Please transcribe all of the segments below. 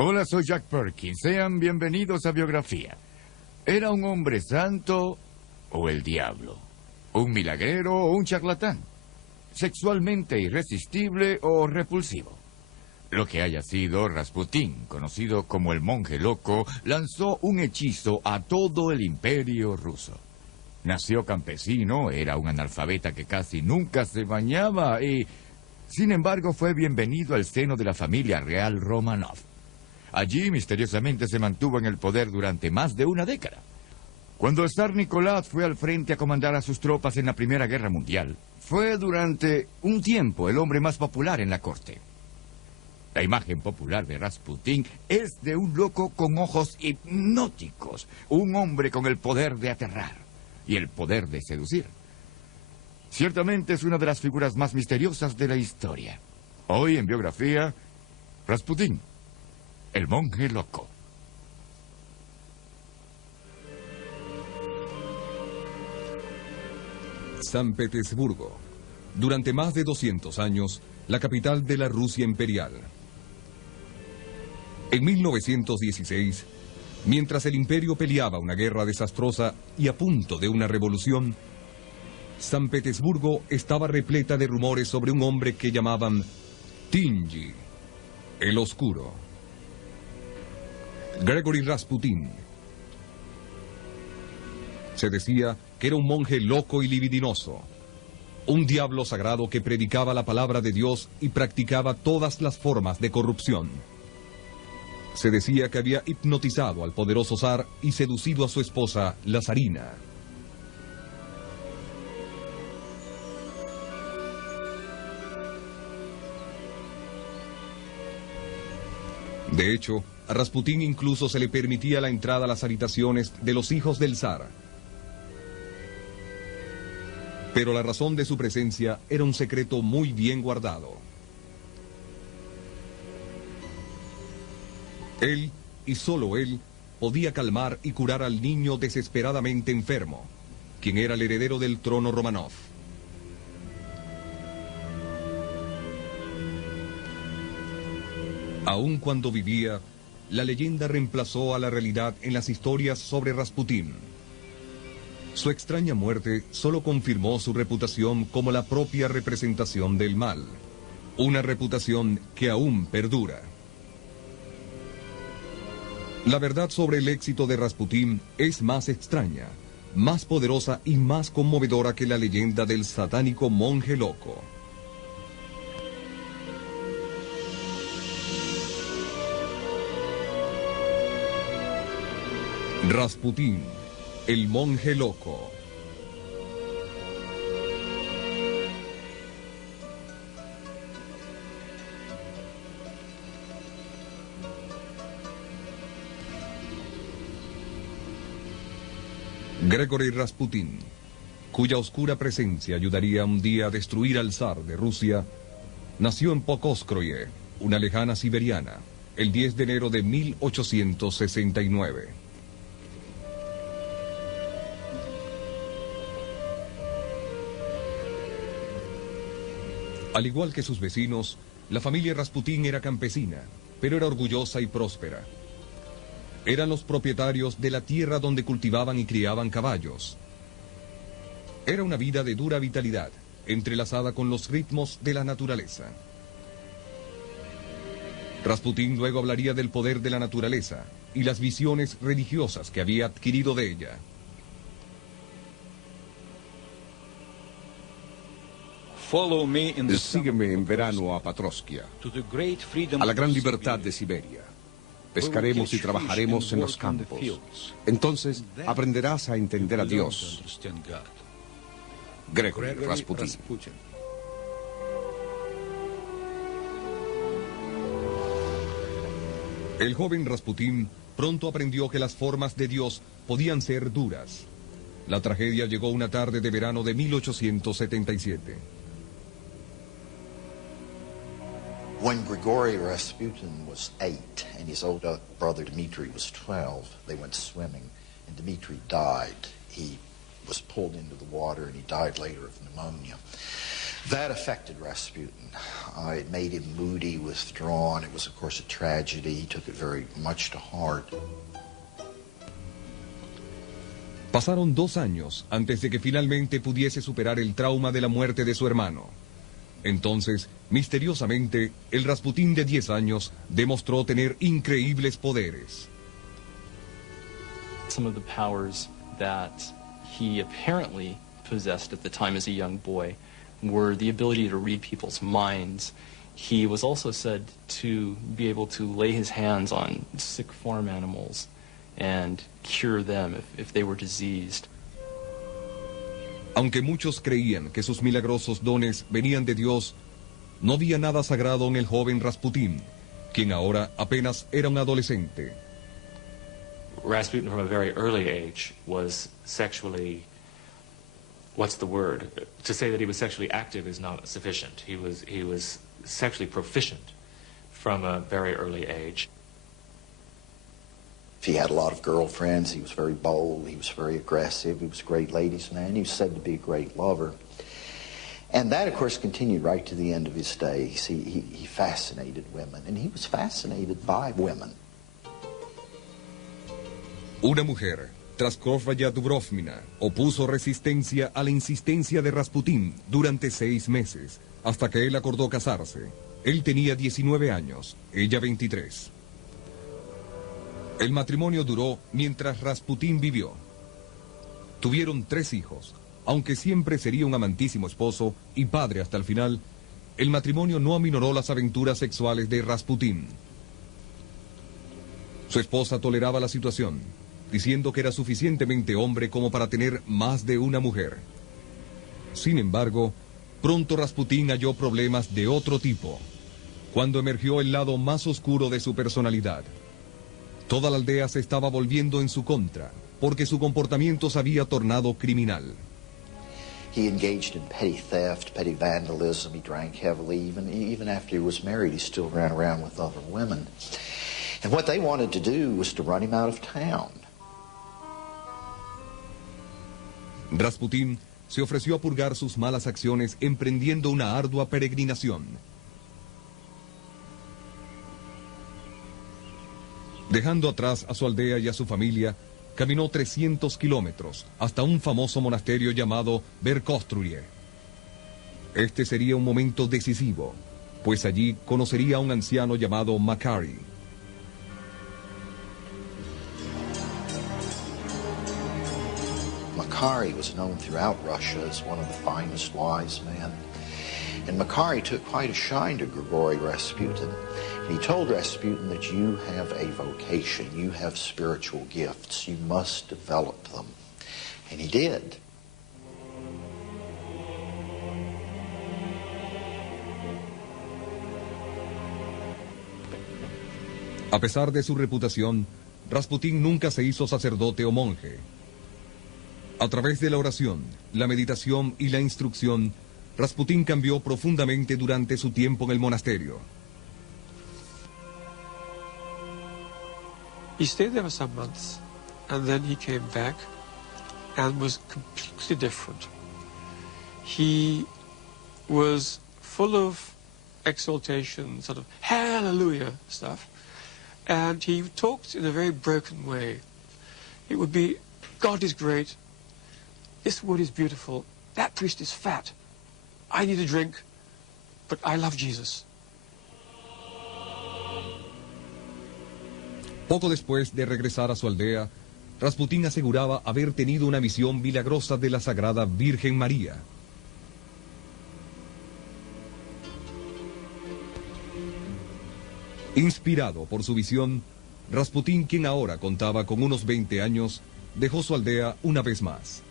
Hola, soy Jack Perkins. Sean bienvenidos a Biografía. ¿Era un hombre santo o el diablo? ¿Un milagrero o un charlatán? ¿Sexualmente irresistible o repulsivo? Lo que haya sido, Rasputín, conocido como el monje loco, lanzó un hechizo a todo el imperio ruso. Nació campesino, era un analfabeta que casi nunca se bañaba y, sin embargo, fue bienvenido al seno de la familia real Romanov. Allí, misteriosamente, se mantuvo en el poder durante más de una década. Cuando el zar Nicolás fue al frente a comandar a sus tropas en la Primera Guerra Mundial, fue durante un tiempo el hombre más popular en la corte. La imagen popular de Rasputín es de un loco con ojos hipnóticos, un hombre con el poder de aterrar y el poder de seducir. Ciertamente es una de las figuras más misteriosas de la historia. Hoy en Biografía, Rasputín, el monje loco. San Petersburgo, durante más de 200 años, la capital de la Rusia imperial. En 1916, mientras el imperio peleaba una guerra desastrosa y a punto de una revolución, San Petersburgo estaba repleta de rumores sobre un hombre que llamaban Tingy, el Oscuro. Gregory Rasputin. Se decía que era un monje loco y libidinoso, un diablo sagrado que predicaba la palabra de Dios y practicaba todas las formas de corrupción. Se decía que había hipnotizado al poderoso zar y seducido a su esposa, la zarina. De hecho, a Rasputín incluso se le permitía la entrada a las habitaciones de los hijos del zar. Pero la razón de su presencia era un secreto muy bien guardado. Él, y solo él, podía calmar y curar al niño desesperadamente enfermo, quien era el heredero del trono Romanov. Aun cuando vivía, la leyenda reemplazó a la realidad en las historias sobre Rasputín. Su extraña muerte solo confirmó su reputación como la propia representación del mal, una reputación que aún perdura. La verdad sobre el éxito de Rasputín es más extraña, más poderosa y más conmovedora que la leyenda del satánico monje loco. Rasputín, el monje loco. Gregory Rasputin, cuya oscura presencia ayudaría un día a destruir al zar de Rusia, nació en Pokrovskoye, una lejana siberiana, el 10 de enero de 1869. Al igual que sus vecinos, la familia Rasputín era campesina, pero era orgullosa y próspera. Eran los propietarios de la tierra donde cultivaban y criaban caballos. Era una vida de dura vitalidad, entrelazada con los ritmos de la naturaleza. Rasputín luego hablaría del poder de la naturaleza y las visiones religiosas que había adquirido de ella. Sígueme en verano a Patroskia, a la gran libertad de Siberia. Pescaremos y trabajaremos en los campos. Entonces aprenderás a entender a Dios. Gregory Rasputin. El joven Rasputín pronto aprendió que las formas de Dios podían ser duras. La tragedia llegó una tarde de verano de 1877. When Grigory Rasputin was 8 and his older brother Dmitri was 12, they went swimming and Dmitri died. He was pulled into the water and he died later of pneumonia. That affected Rasputin. It made him moody, withdrawn. It was, of course, a tragedy. He took it very much to heart. Pasaron 2 años antes de que finalmente pudiese superar el trauma de la muerte de su hermano. Entonces, misteriosamente, el Rasputín de 10 años demostró tener increíbles poderes. Some of the powers that he apparently possessed at the time as a young boy were the ability to read people's minds. He was also said to be able to lay his hands on sick farm animals and cure them if they were diseased. Aunque muchos creían que sus milagrosos dones venían de Dios, no había nada sagrado en el joven Rasputín, quien ahora apenas era un adolescente. Rasputin from a very early age was sexually, what's the word? To say that he was sexually active is not sufficient. He was sexually proficient from a very early age. He had a lot of girlfriends. He was very bold. He was very aggressive. He was a great ladies' man. He was said to be a great lover. And that, of course, continued right to the end of his days. He fascinated women, and he was fascinated by women. Una mujer, Praskovya Dubrovna, opuso resistencia a la insistencia de Rasputín durante 6 meses, hasta que él acordó casarse. Él tenía 19 años, ella 23. El matrimonio duró mientras Rasputín vivió. Tuvieron 3 hijos. Aunque siempre sería un amantísimo esposo y padre hasta el final, el matrimonio no aminoró las aventuras sexuales de Rasputín. Su esposa toleraba la situación, diciendo que era suficientemente hombre como para tener más de una mujer. Sin embargo, pronto Rasputín halló problemas de otro tipo, cuando emergió el lado más oscuro de su personalidad. Toda la aldea se estaba volviendo en su contra, porque su comportamiento se había tornado criminal. He engaged in petty theft, petty vandalism. He drank heavily. Even after he was married, he still ran around with other women. And what they wanted to do was to run him out of town. Rasputín se ofreció a purgar sus malas acciones emprendiendo una ardua peregrinación. Dejando atrás a su aldea y a su familia, caminó 300 kilómetros hasta un famoso monasterio llamado Verkhovtruye. Este sería un momento decisivo, pues allí conocería a un anciano llamado Makary. Makary was known throughout Russia as one of the finest wise men. And Makary took quite a shine to Grigory Rasputin. And he told Rasputin that you have a vocation, you have spiritual gifts, you must develop them. And he did. A pesar de su reputación, Rasputín nunca se hizo sacerdote o monje. A través de la oración, la meditación y la instrucción, Rasputín cambió profundamente durante su tiempo en el monasterio. He stayed there for some months, and then he came back and was completely different. He was full of exaltation, sort of hallelujah stuff, and he talked in a very broken way. It would be, God is great, this wood is beautiful, that priest is fat, I need a drink, but I love Jesus. Poco después de regresar a su aldea, Rasputín aseguraba haber tenido una visión milagrosa de la Sagrada Virgen María. Inspirado por su visión, Rasputín, quien ahora contaba con unos 20 años, dejó su aldea una vez más.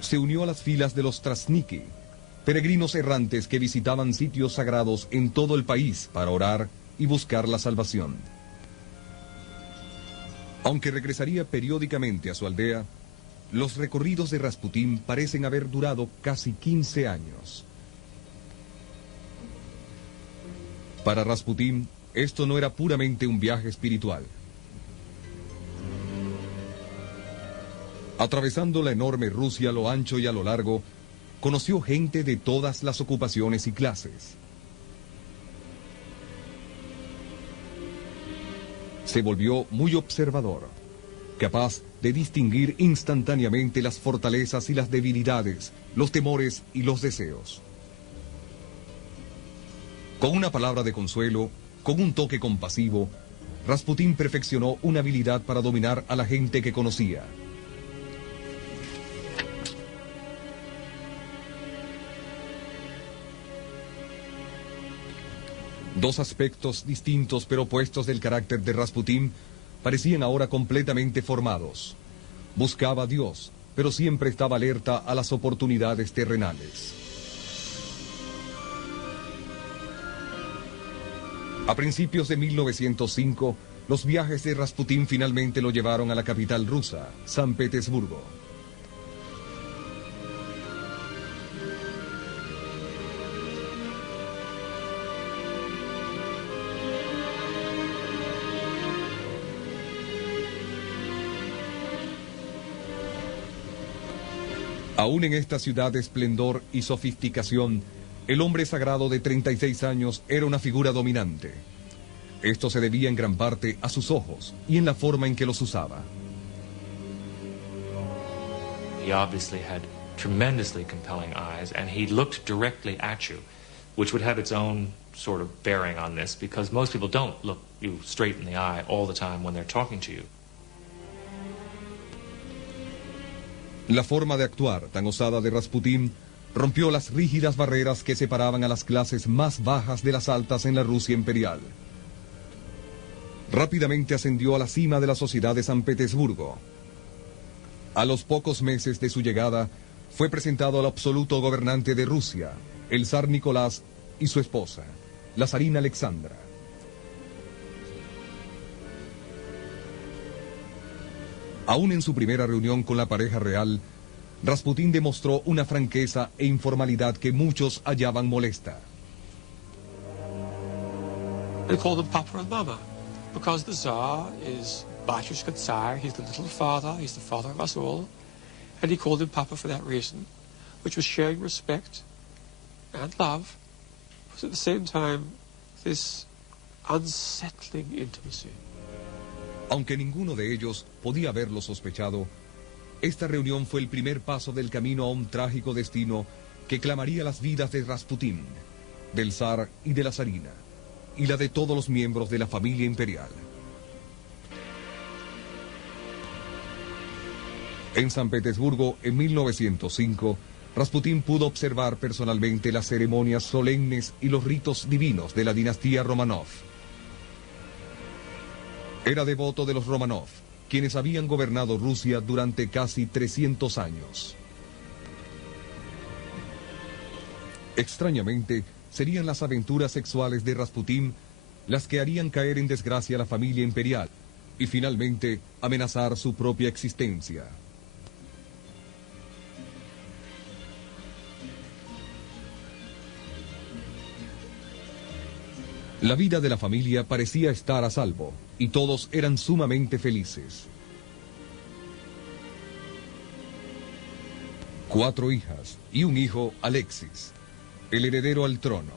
Se unió a las filas de los Trasniki, peregrinos errantes que visitaban sitios sagrados en todo el país para orar y buscar la salvación. Aunque regresaría periódicamente a su aldea, los recorridos de Rasputín parecen haber durado casi 15 años. Para Rasputín, esto no era puramente un viaje espiritual. Atravesando la enorme Rusia a lo ancho y a lo largo, conoció gente de todas las ocupaciones y clases. Se volvió muy observador, capaz de distinguir instantáneamente las fortalezas y las debilidades, los temores y los deseos. Con una palabra de consuelo, con un toque compasivo, Rasputín perfeccionó una habilidad para dominar a la gente que conocía. Dos aspectos distintos pero opuestos del carácter de Rasputín parecían ahora completamente formados. Buscaba a Dios, pero siempre estaba alerta a las oportunidades terrenales. A principios de 1905, los viajes de Rasputín finalmente lo llevaron a la capital rusa, San Petersburgo. Aún en esta ciudad de esplendor y sofisticación, el hombre sagrado de 36 años era una figura dominante. Esto se debía en gran parte a sus ojos y en la forma en que los usaba. He obviously had tremendously compelling eyes, and he looked directly at you, which would have its own sort of bearing on this, because most people don't look you straight in the eye all the time when they're talking to you. La forma de actuar tan osada de Rasputín rompió las rígidas barreras que separaban a las clases más bajas de las altas en la Rusia imperial. Rápidamente ascendió a la cima de la sociedad de San Petersburgo. A los pocos meses de su llegada, fue presentado al absoluto gobernante de Rusia, el zar Nicolás, y su esposa, la zarina Alexandra. Aún en su primera reunión con la pareja real, Rasputín demostró una franqueza e informalidad que muchos hallaban molesta. They called him Papa and Mama, because the Tsar is Batyushka Tsar, he's the little father, he's the father of us all, and he called him Papa for that reason, which was sharing respect and love, but at the same time, this unsettling intimacy. Aunque ninguno de ellos podía haberlo sospechado, esta reunión fue el primer paso del camino a un trágico destino que clamaría las vidas de Rasputín, del zar y de la zarina, y la de todos los miembros de la familia imperial. En San Petersburgo, en 1905, Rasputín pudo observar personalmente las ceremonias solemnes y los ritos divinos de la dinastía Romanov. Era devoto de los Romanov, quienes habían gobernado Rusia durante casi 300 años. Extrañamente, serían las aventuras sexuales de Rasputín las que harían caer en desgracia a la familia imperial y finalmente amenazar su propia existencia. La vida de la familia parecía estar a salvo, y todos eran sumamente felices. 4 hijas y un hijo, Alexis, el heredero al trono.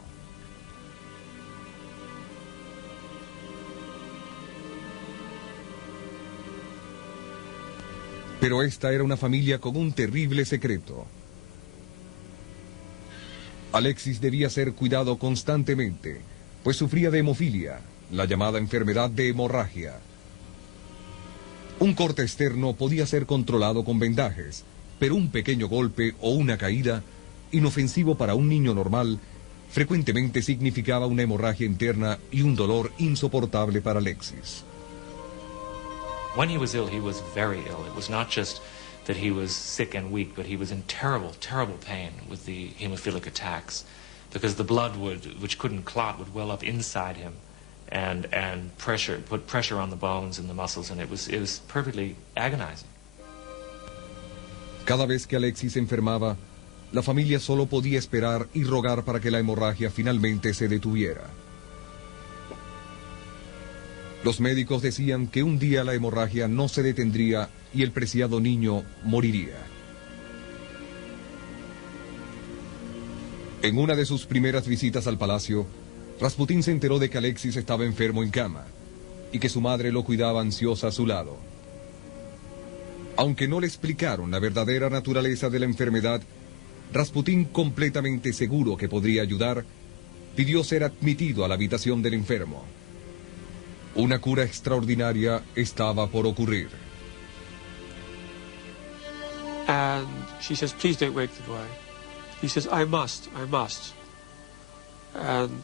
Pero esta era una familia con un terrible secreto. Alexis debía ser cuidado constantemente, pues sufría de hemofilia, la llamada enfermedad de hemorragia. Un corte externo podía ser controlado con vendajes, pero un pequeño golpe o una caída, inofensivo para un niño normal, frecuentemente significaba una hemorragia interna y un dolor insoportable para Alexis. When he was ill, he was very ill. It was not just that he was sick and weak, but he was in terrible, terrible pain with the hemophilic attacks, because the blood which couldn't clot, would well up inside him and put pressure on the bones and the muscles, and it was perfectly agonizing. Cada vez que Alexis se enfermaba, la familia solo podía esperar y rogar para que la hemorragia finalmente se detuviera. Los médicos decían que un día la hemorragia no se detendría y el preciado niño moriría. En una de sus primeras visitas al palacio, Rasputín se enteró de que Alexis estaba enfermo en cama y que su madre lo cuidaba ansiosa a su lado. Aunque no le explicaron la verdadera naturaleza de la enfermedad, Rasputín, completamente seguro que podría ayudar, pidió ser admitido a la habitación del enfermo. Una cura extraordinaria estaba por ocurrir. And she says, please don't wake the boy. He says, I must. And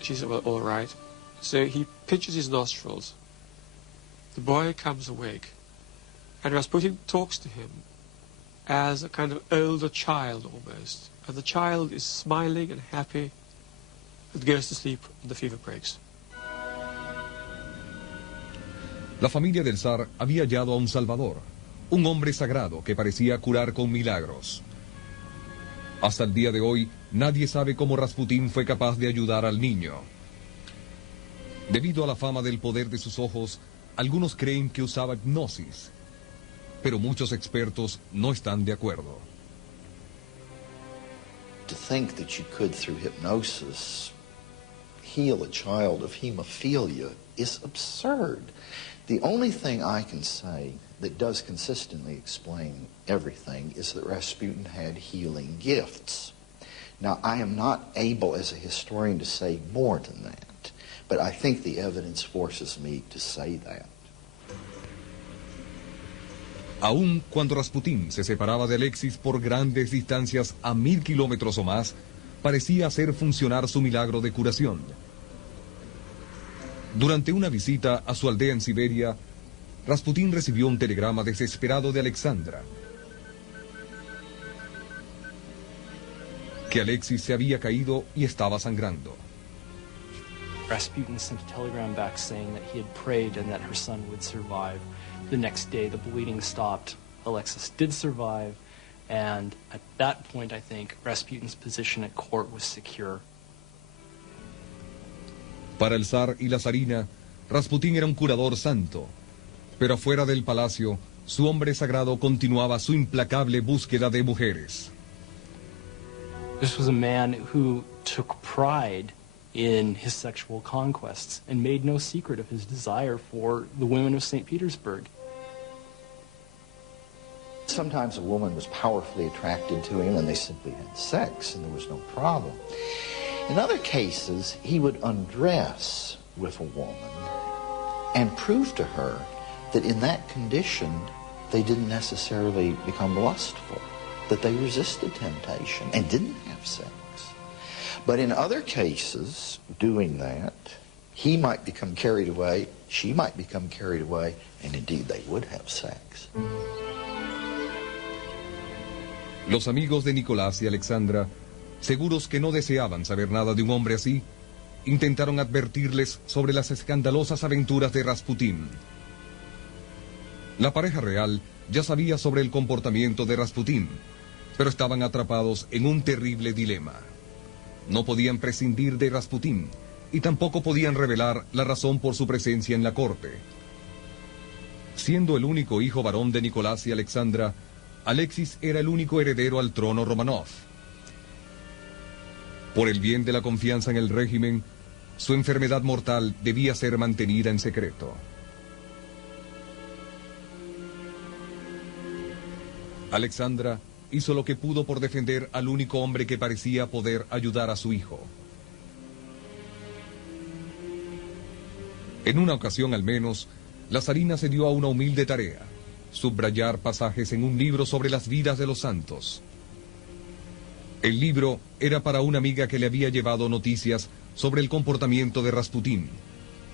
she said, well, all right. So he pinches his nostrils. The boy comes awake. And Rasputin talks to him as a kind of older child almost. And the child is smiling and happy and goes to sleep and the fever breaks. La familia del zar había hallado a un salvador, un hombre sagrado que parecía curar con milagros. Hasta el día de hoy, nadie sabe cómo Rasputín fue capaz de ayudar al niño. Debido a la fama del poder de sus ojos, algunos creen que usaba hipnosis, pero muchos expertos no están de acuerdo. To think that you could, through hypnosis, heal a child of hemophilia is absurd. The only thing I can say that does consistently explain everything is that Rasputin had healing gifts. Now, I am not able as a historian to say more than that, but I think the evidence forces me to say that. Aun cuando Rasputín se separaba de Alexis por grandes distancias a 1000 kilómetros o más, parecía hacer funcionar su milagro de curación. Durante una visita a su aldea en Siberia, Rasputín recibió un telegrama desesperado de Alexandra, que Alexis se había caído y estaba sangrando. Rasputin sent a telegram back saying that he had prayed and that her son would survive. The next day, the bleeding stopped. Alexis did survive, and at that point, I think, Rasputin's position at court was secure. Para el zar y la zarina, Rasputín era un curador santo, pero afuera del palacio, su hombre sagrado continuaba su implacable búsqueda de mujeres. This was a man who took pride in his sexual conquests and made no secret of his desire for the women of St. Petersburg. Sometimes a woman was powerfully attracted to him and they simply had sex and there was no problem. In other cases, he would undress with a woman and prove to her that in that condition, they didn't necessarily become lustful, that they resisted temptation and didn't have sex. But in other cases, doing that, he might become carried away, she might become carried away, and indeed they would have sex. Los amigos de Nicolás y Alexandra, seguros que no deseaban saber nada de un hombre así, intentaron advertirles sobre las escandalosas aventuras de Rasputín. La pareja real ya sabía sobre el comportamiento de Rasputín, pero estaban atrapados en un terrible dilema. No podían prescindir de Rasputín y tampoco podían revelar la razón por su presencia en la corte. Siendo el único hijo varón de Nicolás y Alexandra, Alexis era el único heredero al trono Romanov. Por el bien de la confianza en el régimen, su enfermedad mortal debía ser mantenida en secreto. Alexandra hizo lo que pudo por defender al único hombre que parecía poder ayudar a su hijo. En una ocasión al menos, la zarina se dio a una humilde tarea: subrayar pasajes en un libro sobre las vidas de los santos. El libro era para una amiga que le había llevado noticias sobre el comportamiento de Rasputín.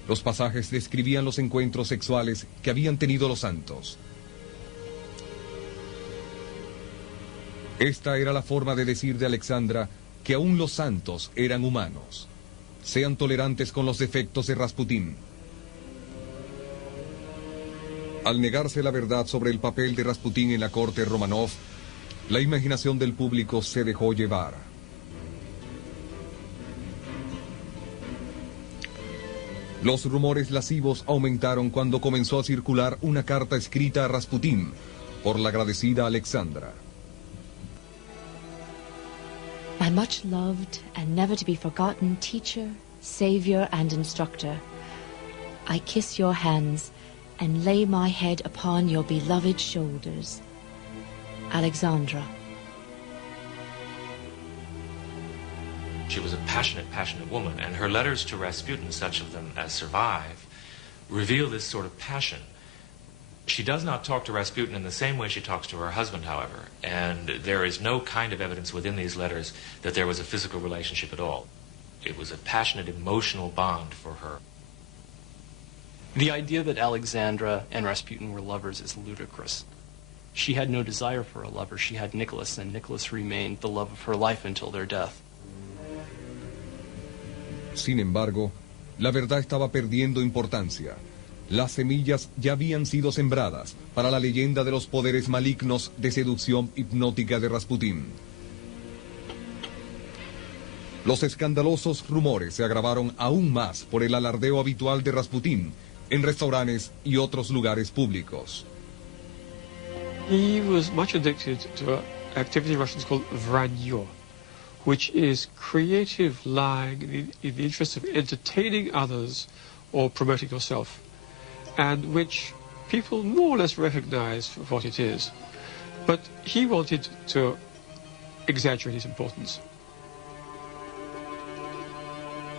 Los pasajes describían los encuentros sexuales que habían tenido los santos. Esta era la forma de decir de Alexandra que aún los santos eran humanos. Sean tolerantes con los defectos de Rasputín. Al negarse la verdad sobre el papel de Rasputín en la corte Romanov, la imaginación del público se dejó llevar. Los rumores lascivos aumentaron cuando comenzó a circular una carta escrita a Rasputín por la agradecida Alexandra. my much loved and never to be forgotten teacher, savior, and instructor, I kiss your hands and lay my head upon your beloved shoulders. Alexandra. She was a passionate, passionate woman, and her letters to Rasputin, such of them as survive, reveal this sort of passion. She does not talk to Rasputin in the same way she talks to her husband, however, and there is no kind of evidence within these letters that there was a physical relationship at all. It was a passionate, emotional bond for her. The idea that Alexandra and Rasputin were lovers is ludicrous. She had no desire for a lover. She had Nicholas, and Nicholas remained the love of her life until their death. Sin embargo, la verdad estaba perdiendo importancia. Las semillas ya habían sido sembradas para la leyenda de los poderes malignos de seducción hipnótica de Rasputín. Los escandalosos rumores se agravaron aún más por el alardeo habitual de Rasputín en restaurantes y otros lugares públicos. He was much addicted to an activity in Russian called vranье, which is creative lying in the interest of entertaining others or promoting yourself, and which people more or less recognize for what it is. But he wanted to exaggerate its importance.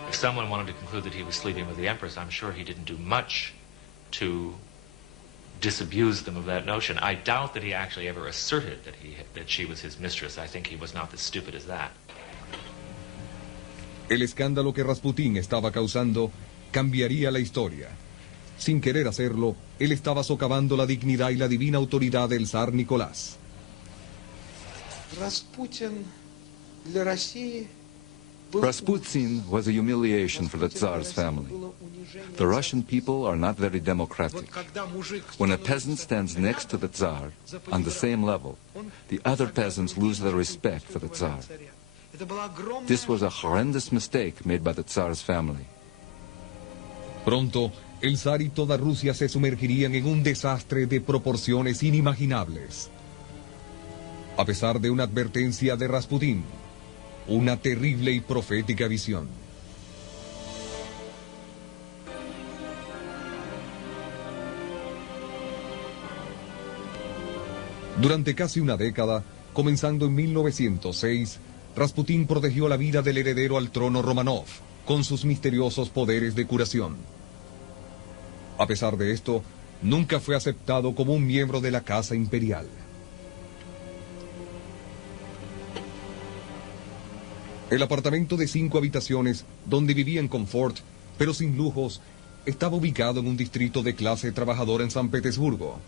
If someone wanted to conclude that he was sleeping with the Empress, I'm sure he didn't do much to disabuse them of that notion. I doubt that he actually ever asserted that she was his mistress. I think he was not as stupid as that. El escándalo que Rasputín estaba causando cambiaría la historia. Sin querer hacerlo, él estaba socavando la dignidad y la divina autoridad del zar Nicolás. Rasputin was a humiliation for the Tsar's family. The Russian people are not very democratic. When a peasant stands next to the Tsar, on the same level, the other peasants lose their respect for the Tsar. This was a horrendous mistake made by the Tsar's family. Pronto, el zar y toda Rusia se sumergirían en un desastre de proporciones inimaginables. A pesar de una advertencia de Rasputín, una terrible y profética visión. Durante casi una década, comenzando en 1906, Rasputín protegió la vida del heredero al trono Romanov con sus misteriosos poderes de curación. A pesar de esto, nunca fue aceptado como un miembro de la casa imperial. El apartamento de 5 habitaciones, donde vivía en confort, pero sin lujos, estaba ubicado en un distrito de clase trabajadora en San Petersburgo.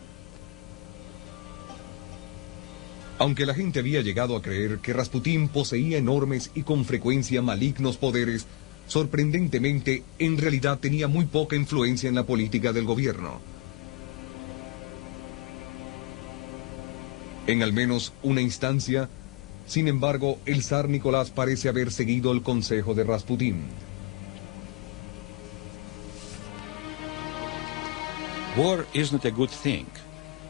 Aunque la gente había llegado a creer que Rasputín poseía enormes y con frecuencia malignos poderes, sorprendentemente, en realidad tenía muy poca influencia en la política del gobierno. En al menos una instancia, sin embargo, el zar Nicolás parece haber seguido el consejo de Rasputín. War is not a good thing,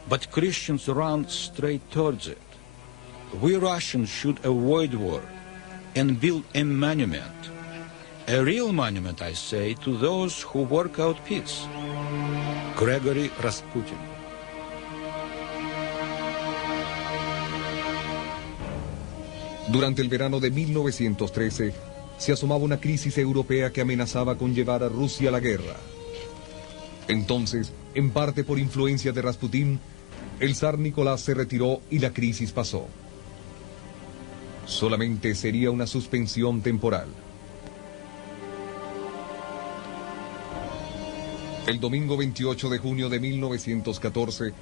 but Christians run straight towards it. We Russians should avoid war and build a monument. A real monument, I say, to those who work out peace. Gregory Rasputin. Durante el verano de 1913, se asomaba una crisis europea que amenazaba con llevar a Rusia a la guerra. Entonces, en parte por influencia de Rasputín, el zar Nicolás se retiró y la crisis pasó. Solamente sería una suspensión temporal. El domingo 28 de junio de 1914,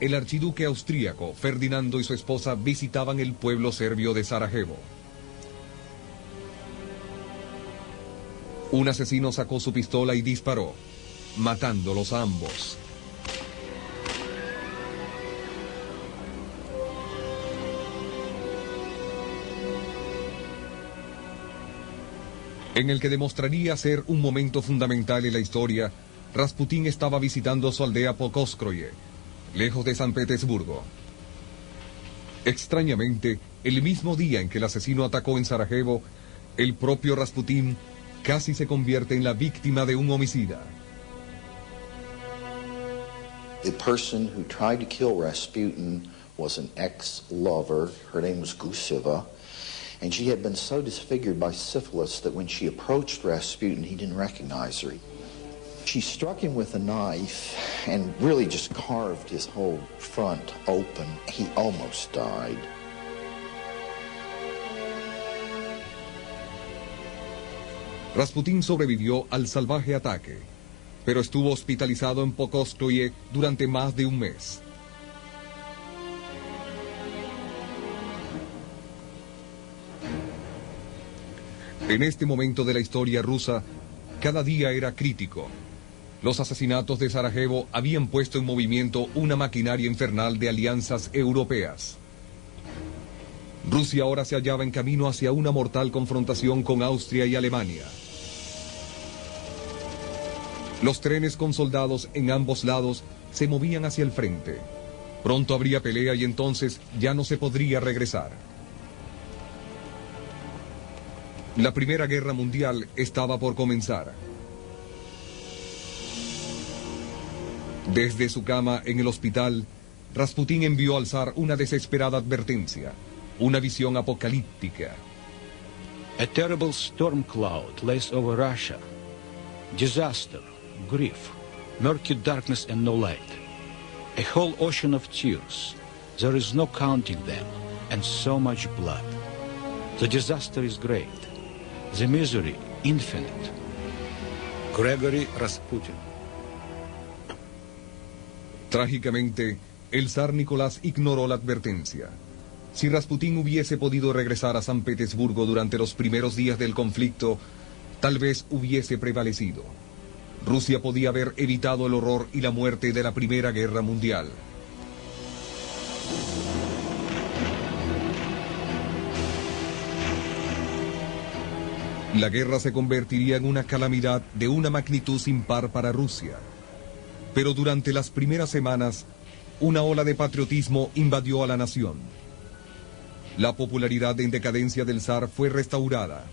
el archiduque austríaco Ferdinando y su esposa visitaban el pueblo serbio de Sarajevo. Un asesino sacó su pistola y disparó, matándolos a ambos. En el que demostraría ser un momento fundamental en la historia, Rasputín estaba visitando su aldea Pokrovskoye, lejos de San Petersburgo. Extrañamente, el mismo día en que el asesino atacó en Sarajevo, el propio Rasputín casi se convierte en la víctima de un homicida. The person who tried to kill Rasputin was an ex-lover. Her name was Guseva, and she had been so disfigured by syphilis that when she approached Rasputin, he didn't recognize her. She struck him with a knife and really just carved his whole front open. He almost died. Rasputín sobrevivió al salvaje ataque, pero estuvo hospitalizado en Pokrovskoye durante más de un mes. En este momento de la historia rusa, cada día era crítico. Los asesinatos de Sarajevo habían puesto en movimiento una maquinaria infernal de alianzas europeas. Rusia ahora se hallaba en camino hacia una mortal confrontación con Austria y Alemania. Los trenes con soldados en ambos lados se movían hacia el frente. Pronto habría pelea y entonces ya no se podría regresar. La Primera Guerra Mundial estaba por comenzar. Desde su cama en el hospital, Rasputín envió al zar una desesperada advertencia, una visión apocalíptica. A terrible storm cloud lays over Russia. Disaster, grief, murky darkness and no light. A whole ocean of tears. There is no counting them, and so much blood. The disaster is great. The misery infinite. Gregory Rasputin. Trágicamente, el zar Nicolás ignoró la advertencia. Si Rasputín hubiese podido regresar a San Petersburgo durante los primeros días del conflicto, tal vez hubiese prevalecido. Rusia podía haber evitado el horror y la muerte de la Primera Guerra Mundial. La guerra se convertiría en una calamidad de una magnitud sin par para Rusia. Pero durante las primeras semanas, una ola de patriotismo invadió a la nación. La popularidad en decadencia del zar fue restaurada.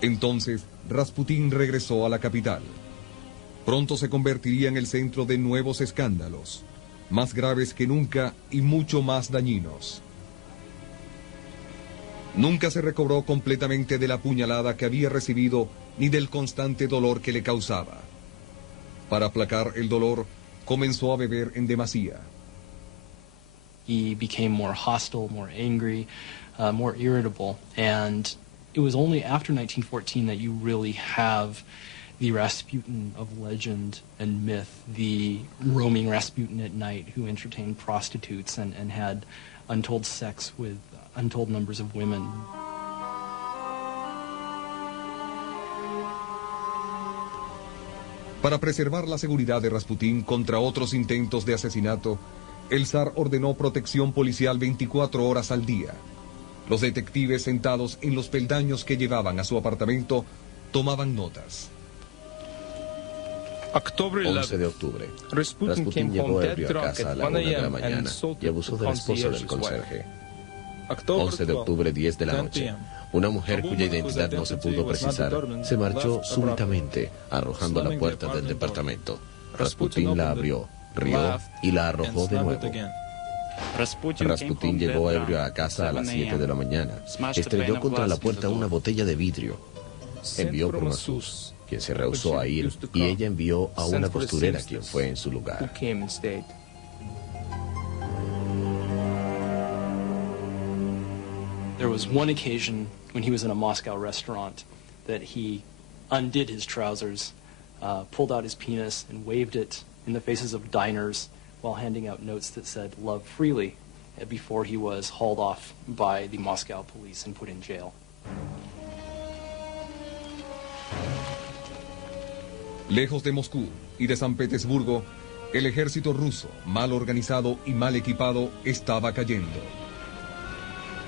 Entonces, Rasputín regresó a la capital. Pronto se convertiría en el centro de nuevos escándalos, más graves que nunca y mucho más dañinos. Nunca se recobró completamente de la puñalada que había recibido ni del constante dolor que le causaba. Para aplacar el dolor, comenzó a beber en demasía. He became more hostile, more angry, more irritable, and it was only after 1914 that you really have the Rasputin of legend and myth, the roaming Rasputin at night who entertained prostitutes and had untold sex with untold numbers of women. Para preservar la seguridad de Rasputín contra otros intentos de asesinato, el zar ordenó protección policial 24 horas al día. Los detectives sentados en los peldaños que llevaban a su apartamento tomaban notas. 11 de octubre. Rasputín llegó ebrio a casa a la 1 de la mañana y abusó de la esposa del conserje. 11 de octubre, 10 de la noche. Una mujer cuya identidad no se pudo precisar se marchó súbitamente, arrojando a la puerta del departamento. Rasputín la abrió, rió y la arrojó de nuevo. Rasputín llegó ebrio a casa a las 7 de la mañana. Estrelló contra la puerta una botella de vidrio. Envió por Masus, quien se rehusó a ir, y ella envió a una costurera, quien fue en su lugar. There was one occasion when he was in a Moscow restaurant that he undid his trousers, pulled out his penis and waved it in the faces of diners while handing out notes that said "love freely" before he was hauled off by the Moscow police and put in jail. Lejos de Moscú y de San Petersburgo, el ejército ruso, mal organizado y mal equipado, estaba cayendo.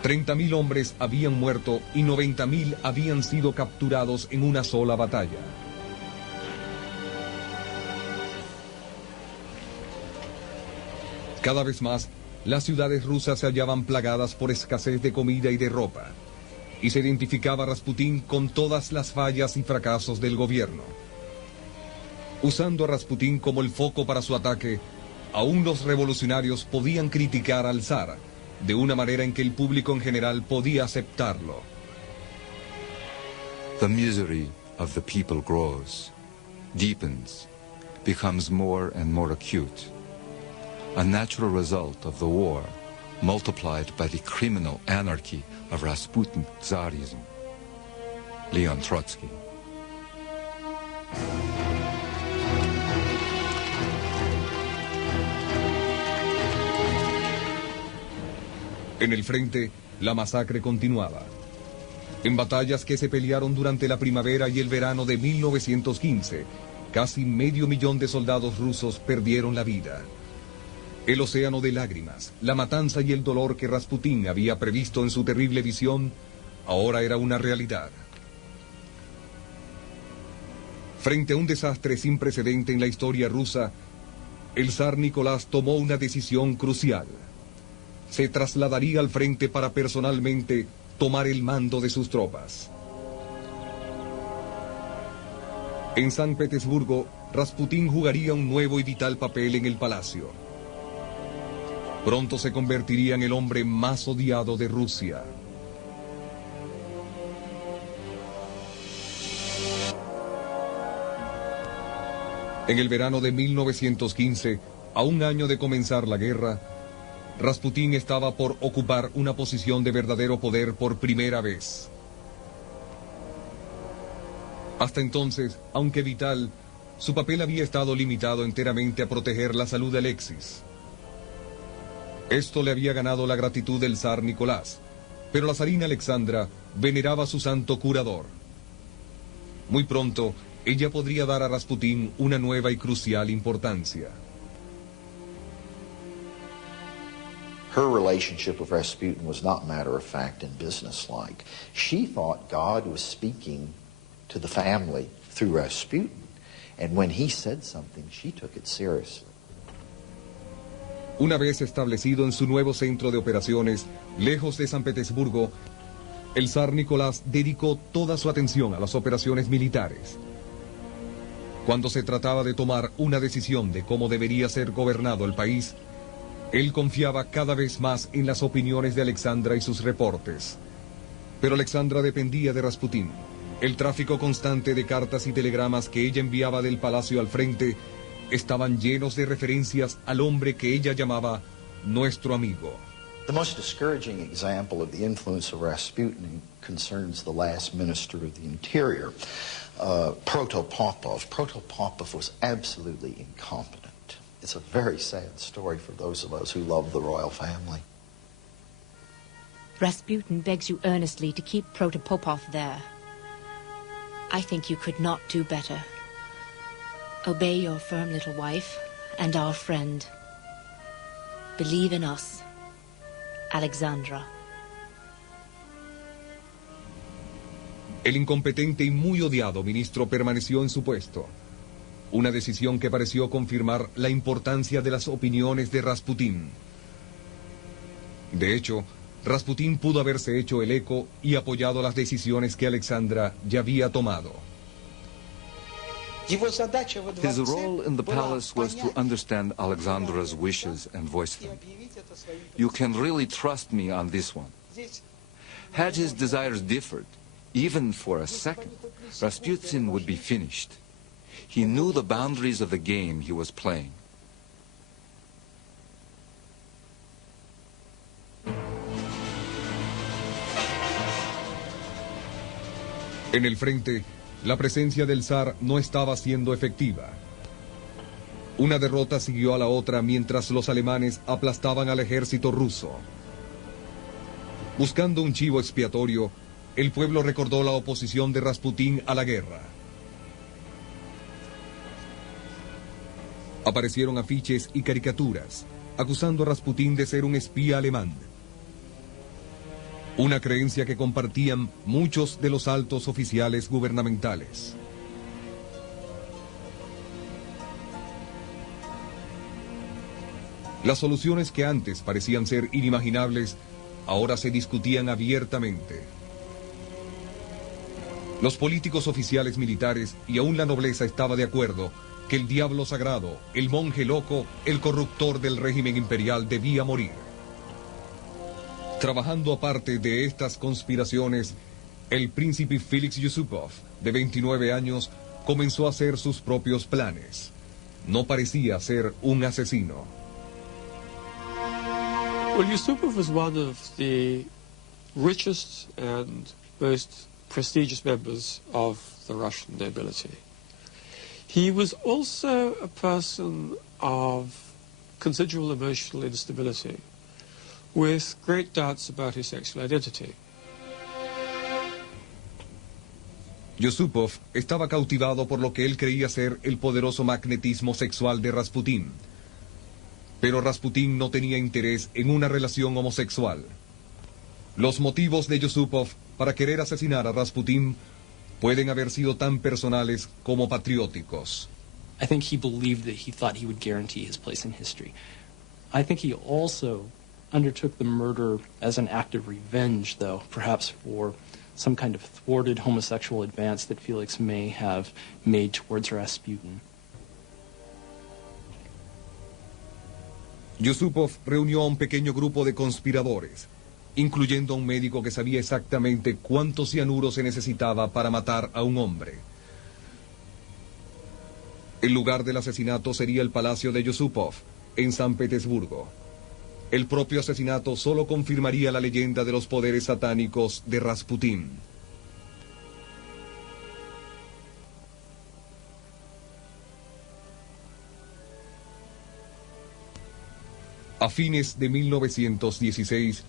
30.000 hombres habían muerto y 90.000 habían sido capturados en una sola batalla. Cada vez más, las ciudades rusas se hallaban plagadas por escasez de comida y de ropa, y se identificaba a Rasputín con todas las fallas y fracasos del gobierno. Usando a Rasputín como el foco para su ataque, aún los revolucionarios podían criticar al zar, de una manera en que el público en general podía aceptarlo. The misery of the people grows, deepens, becomes more and more acute. A natural result of the war, multiplied by the criminal anarchy of Rasputin Tsarism. Leon Trotsky. En el frente, la masacre continuaba. En batallas que se pelearon durante la primavera y el verano de 1915, casi 500,000 de soldados rusos perdieron la vida. El océano de lágrimas, la matanza y el dolor que Rasputín había previsto en su terrible visión, ahora era una realidad. Frente a un desastre sin precedente en la historia rusa, el zar Nicolás tomó una decisión crucial. Se trasladaría al frente para personalmente tomar el mando de sus tropas. En San Petersburgo, Rasputín jugaría un nuevo y vital papel en el palacio. Pronto se convertiría en el hombre más odiado de Rusia. En el verano de 1915, a un año de comenzar la guerra, Rasputín estaba por ocupar una posición de verdadero poder por primera vez. Hasta entonces, aunque vital, su papel había estado limitado enteramente a proteger la salud de Alexis. Esto le había ganado la gratitud del zar Nicolás, pero la zarina Alexandra veneraba a su santo curador. Muy pronto, ella podría dar a Rasputín una nueva y crucial importancia. Her relationship with Rasputin was not matter-of-fact and businesslike. She thought God was speaking to the family through Rasputin, and when he said something, she took it seriously. Una vez establecido en su nuevo centro de operaciones, lejos de San Petersburgo, el zar Nicolás dedicó toda su atención a las operaciones militares. Cuando se trataba de tomar una decisión de cómo debería ser gobernado el país, él confiaba cada vez más en las opiniones de Alexandra y sus reportes. Pero Alexandra dependía de Rasputín. El tráfico constante de cartas y telegramas que ella enviaba del palacio al frente estaban llenos de referencias al hombre que ella llamaba nuestro amigo. The most discouraging example of the influence of Rasputin concerns the last minister of the Interior, Protopopov. Protopopov was absolutely incompetent. It's a very sad story for those of us who love the royal family. Rasputin begs you earnestly to keep Protopopov there. I think you could not do better. Obey your firm little wife and our friend. Believe in us, Alexandra. El incompetente y muy odiado ministro permaneció en su puesto. Una decisión que pareció confirmar la importancia de las opiniones de Rasputín. De hecho, Rasputín pudo haberse hecho el eco y apoyado las decisiones que Alexandra ya había tomado. His role in the palace was to understand Alexandra's wishes and voice them. You can really trust me on this one. Had his desires differed, even for a second, Rasputin would be finished. He knew the boundaries of the game he was playing. En el frente, la presencia del zar no estaba siendo efectiva. Una derrota siguió a la otra mientras los alemanes aplastaban al ejército ruso. Buscando un chivo expiatorio, el pueblo recordó la oposición de Rasputín a la guerra. Aparecieron afiches y caricaturas, acusando a Rasputín de ser un espía alemán. Una creencia que compartían muchos de los altos oficiales gubernamentales. Las soluciones que antes parecían ser inimaginables, ahora se discutían abiertamente. Los políticos oficiales militares y aún la nobleza estaba de acuerdo que el diablo sagrado, el monje loco, el corruptor del régimen imperial debía morir. Trabajando aparte de estas conspiraciones, el príncipe Félix Yusupov, de 29 años, comenzó a hacer sus propios planes. No parecía ser un asesino. Well, Yusupov was one of the richest and most prestigious members of the Russian nobility. He was also a person of considerable emotional instability, with great doubts about his sexual identity. Yusupov estaba cautivado por lo que él creía ser el poderoso magnetismo sexual de Rasputín. Pero Rasputín no tenía interés en una relación homosexual. Los motivos de Yusupov para querer asesinar a Rasputín pueden haber sido tan personales como patrióticos. I think he believed that he thought he would guarantee his place in history. I think he also undertook the murder as an act of revenge, though, perhaps for some kind of thwarted homosexual advance that Felix may have made towards Rasputin. Yusupov reunió a un pequeño grupo de conspiradores, incluyendo a un médico que sabía exactamente cuánto cianuro se necesitaba para matar a un hombre. El lugar del asesinato sería el palacio de Yusupov, en San Petersburgo. El propio asesinato solo confirmaría la leyenda de los poderes satánicos de Rasputín. A fines de 1916,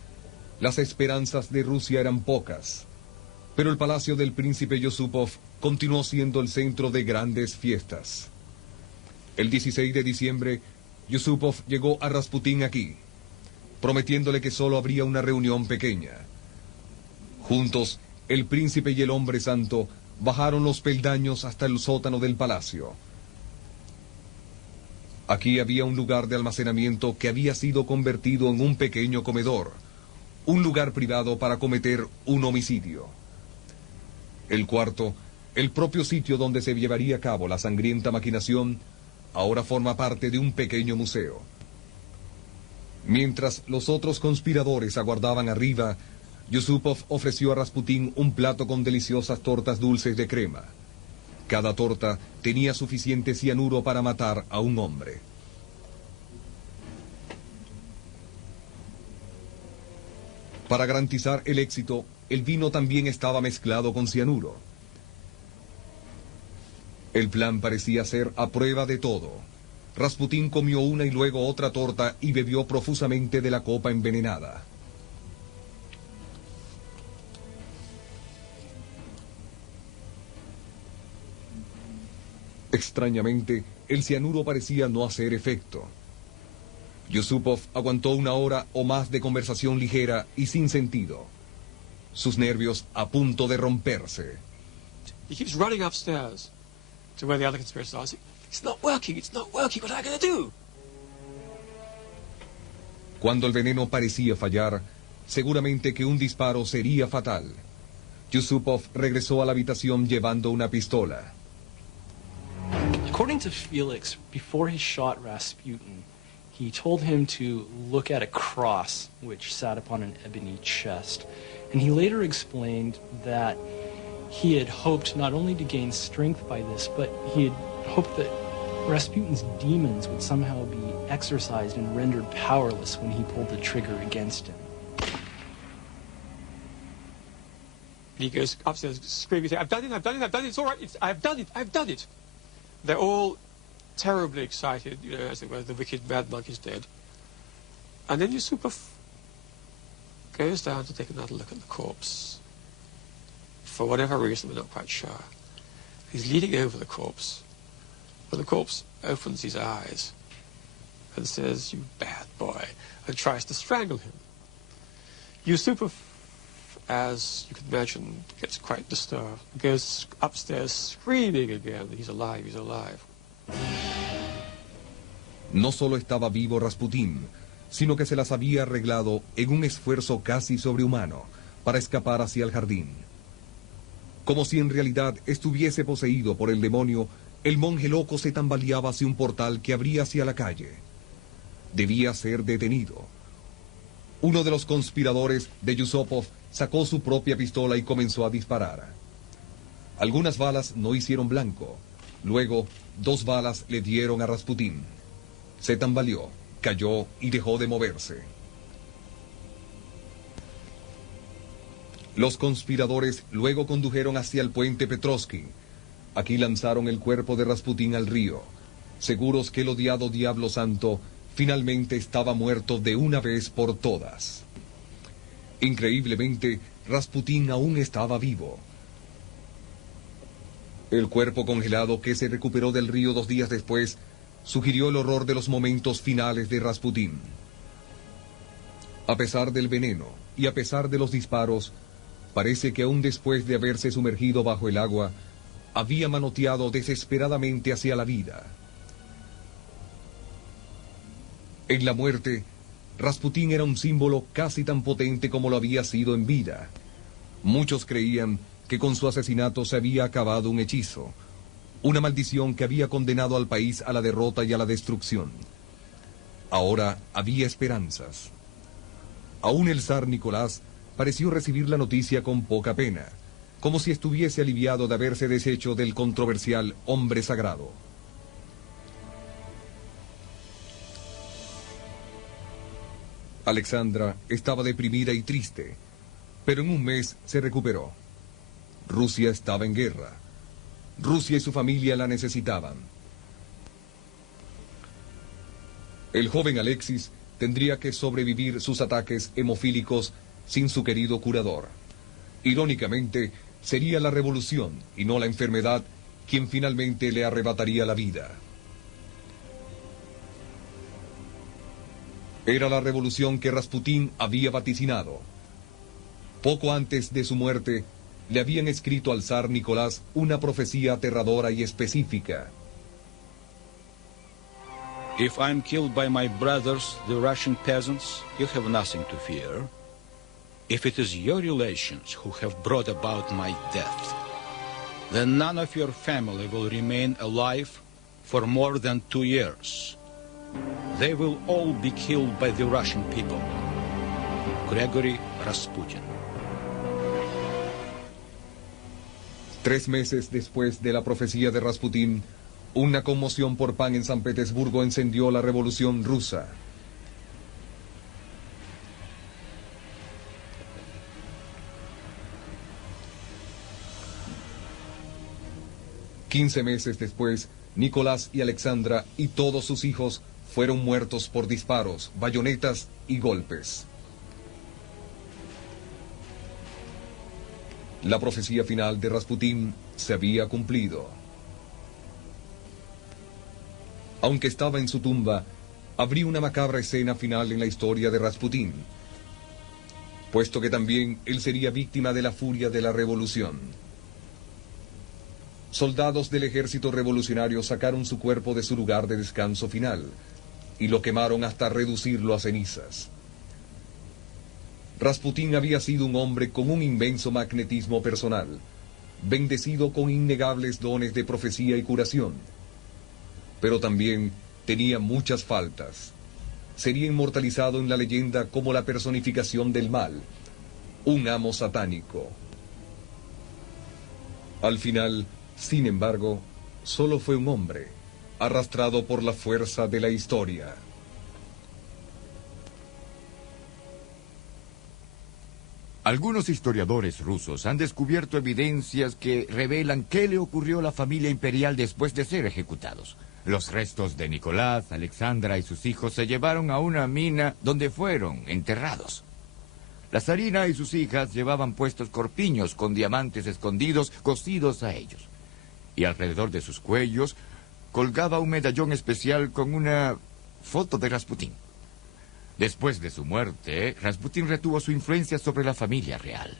las esperanzas de Rusia eran pocas, pero el palacio del príncipe Yusupov continuó siendo el centro de grandes fiestas. El 16 de diciembre, Yusupov llegó a Rasputín aquí, prometiéndole que solo habría una reunión pequeña. Juntos, el príncipe y el hombre santo bajaron los peldaños hasta el sótano del palacio. Aquí había un lugar de almacenamiento que había sido convertido en un pequeño comedor, un lugar privado para cometer un homicidio. El cuarto, el propio sitio donde se llevaría a cabo la sangrienta maquinación, ahora forma parte de un pequeño museo. Mientras los otros conspiradores aguardaban arriba, Yusupov ofreció a Rasputín un plato con deliciosas tortas dulces de crema. Cada torta tenía suficiente cianuro para matar a un hombre. Para garantizar el éxito, el vino también estaba mezclado con cianuro. El plan parecía ser a prueba de todo. Rasputín comió una y luego otra torta y bebió profusamente de la copa envenenada. Extrañamente, el cianuro parecía no hacer efecto. Yusupov aguantó una hora o más de conversación ligera y sin sentido. Sus nervios a punto de romperse. He keeps running upstairs to where the other conspirators are. It's not working, what am I going to do? Cuando el veneno parecía fallar, seguramente que un disparo sería fatal. Yusupov regresó a la habitación llevando una pistola. According to Felix, before he shot Rasputin, he told him to look at a cross which sat upon an ebony chest. And he later explained that he had hoped not only to gain strength by this, but he had hoped that Rasputin's demons would somehow be exorcised and rendered powerless when he pulled the trigger against him. He goes upstairs screaming, I've done it, it's all right, I've done it. They're all terribly excited, you know, as it were, the wicked mad monk is dead. And then Yusupov goes down to take another look at the corpse. For whatever reason, we're not quite sure. He's leaning over the corpse. But the corpse opens his eyes and says, "You bad boy," and tries to strangle him. Yusupov, as you can imagine, gets quite disturbed. Goes upstairs screaming again. He's alive, he's alive. No solo estaba vivo Rasputín, sino que se las había arreglado en un esfuerzo casi sobrehumano para escapar hacia el jardín. Como si en realidad estuviese poseído por el demonio, el monje loco se tambaleaba hacia un portal que abría hacia la calle. Debía ser detenido. Uno de los conspiradores de Yusupov sacó su propia pistola y comenzó a disparar. Algunas balas no hicieron blanco. Luego, 2 balas le dieron a Rasputín. Se tambaleó, cayó y dejó de moverse. Los conspiradores luego condujeron hacia el puente Petrovsky. Aquí lanzaron el cuerpo de Rasputín al río, seguros que el odiado Diablo Santo finalmente estaba muerto de una vez por todas. Increíblemente, Rasputín aún estaba vivo. El cuerpo congelado que se recuperó del río 2 días después sugirió el horror de los momentos finales de Rasputín. A pesar del veneno y a pesar de los disparos, parece que aún después de haberse sumergido bajo el agua, había manoteado desesperadamente hacia la vida. En la muerte, Rasputín era un símbolo casi tan potente como lo había sido en vida. Muchos creían que con su asesinato se había acabado un hechizo, una maldición que había condenado al país a la derrota y a la destrucción. Ahora había esperanzas. Aún el zar Nicolás pareció recibir la noticia con poca pena, como si estuviese aliviado de haberse deshecho del controversial hombre sagrado. Alexandra estaba deprimida y triste, pero en un mes se recuperó. Rusia estaba en guerra. Rusia y su familia la necesitaban. El joven Alexis tendría que sobrevivir sus ataques hemofílicos sin su querido curador. Irónicamente, sería la revolución y no la enfermedad quien finalmente le arrebataría la vida. Era la revolución que Rasputín había vaticinado. Poco antes de su muerte, le habían escrito al zar Nicolás una profecía aterradora y específica. If I'm killed by my brothers, the Russian peasants, you have nothing to fear. If it is your relations who have brought about my death, then none of your family will remain alive for more than 2 years. They will all be killed by the Russian people. Gregory Rasputin. 3 meses después de la profecía de Rasputín, una conmoción por pan en San Petersburgo encendió la revolución rusa. «15 meses después, Nicolás y Alexandra y todos sus hijos fueron muertos por disparos, bayonetas y golpes. La profecía final de Rasputín se había cumplido. Aunque estaba en su tumba, habría una macabra escena final en la historia de Rasputín, puesto que también él sería víctima de la furia de la revolución. Soldados del ejército revolucionario sacaron su cuerpo de su lugar de descanso final y lo quemaron hasta reducirlo a cenizas. Rasputín había sido un hombre con un inmenso magnetismo personal, bendecido con innegables dones de profecía y curación. Pero también tenía muchas faltas. Sería inmortalizado en la leyenda como la personificación del mal, un amo satánico. Al final, sin embargo, solo fue un hombre, arrastrado por la fuerza de la historia. Algunos historiadores rusos han descubierto evidencias que revelan qué le ocurrió a la familia imperial después de ser ejecutados. Los restos de Nicolás, Alexandra y sus hijos se llevaron a una mina donde fueron enterrados. La zarina y sus hijas llevaban puestos corpiños con diamantes escondidos cosidos a ellos. Y alrededor de sus cuellos colgaba un medallón especial con una foto de Rasputín. Después de su muerte, Rasputín retuvo su influencia sobre la familia real.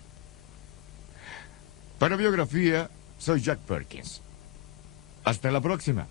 Para Biografía, soy Jack Perkins. Hasta la próxima.